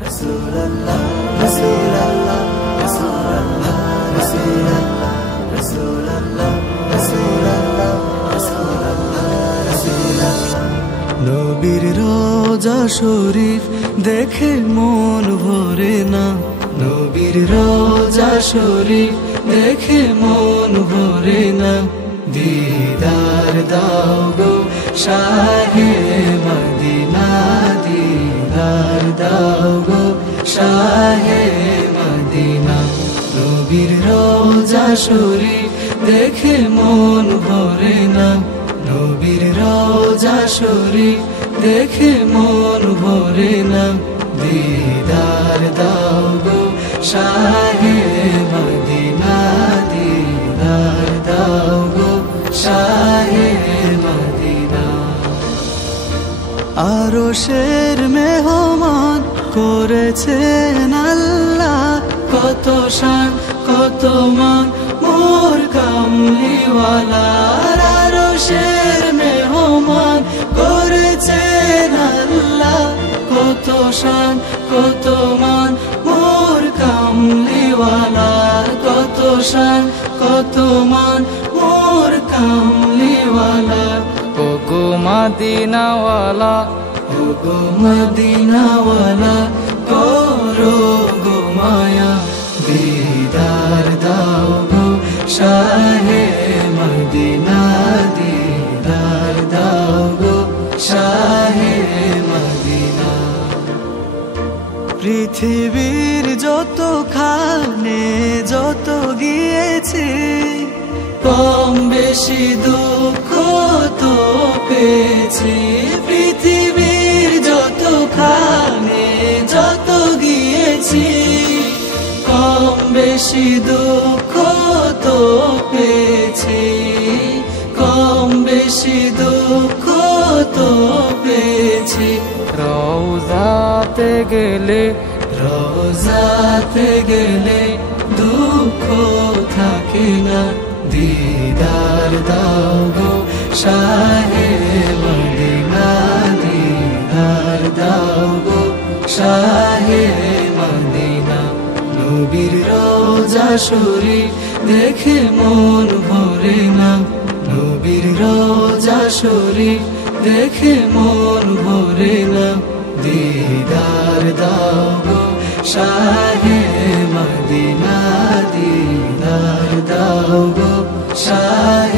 রাসূলুল্লাহ রাসূলুল্লাহ রাসূলুল্লাহ রাসূলুল্লাহ রাসূলুল্লাহ রাসূলুল্লাহ রাসূলুল্লাহ রাসূলুল্লাহ নবীর রোজা শরীফ দেখে মন ভরে না নবীর রোজা শরীফ দেখে মন ভরে না দিদার দাও গো শাহে মদিনা দিদার দাও গো শাহে মদিনা নবীর রোজা শরীফ দেখে মন ভরে না নবীর রোজা শরীফ দেখে মন ভরে না দিদার দাও গো শাহে মদিনা দিদার দাও গো শাহে মদিনা আরশের মেহমান করেছেন আল্লাহ কত শান কত মান মোর কামলিওয়ালা আরশের মেহমান করেছেন আল্লাহ কত শান কত মান মোর কামলিওয়ালা কত শান কত মান মোর কামলিওয়ালা ওগো মদিনাওয়ালা ওগো মদিনাওয়ালা করো গো মায়া দিদার দাও গো শাহে মদিনা দিদার দাও গো শাহে মদিনা পৃথিবীর যত খানে যত গিয়েছি কম বেশি দুঃখ তো পেয়েছি পৃথিবীর যত খানে যত গিয়েছি কম বেশি দুঃখ তো পেয়েছি কম বেশি দুঃখ তো পেয়েছি রওজাতে গেলে রোজাতে গেলে দুঃখ থাকে না দিদার দাও গো শাহে মদিনা দিদার দাও গো শাহে মদিনা নবীর রোজা শরীফ দেখে মন ভরে না নবীর রোজা শরীফ দেখে মন ভরে না দিদার দাও গো শাহে মদিনা দিদার দাও গো শাহে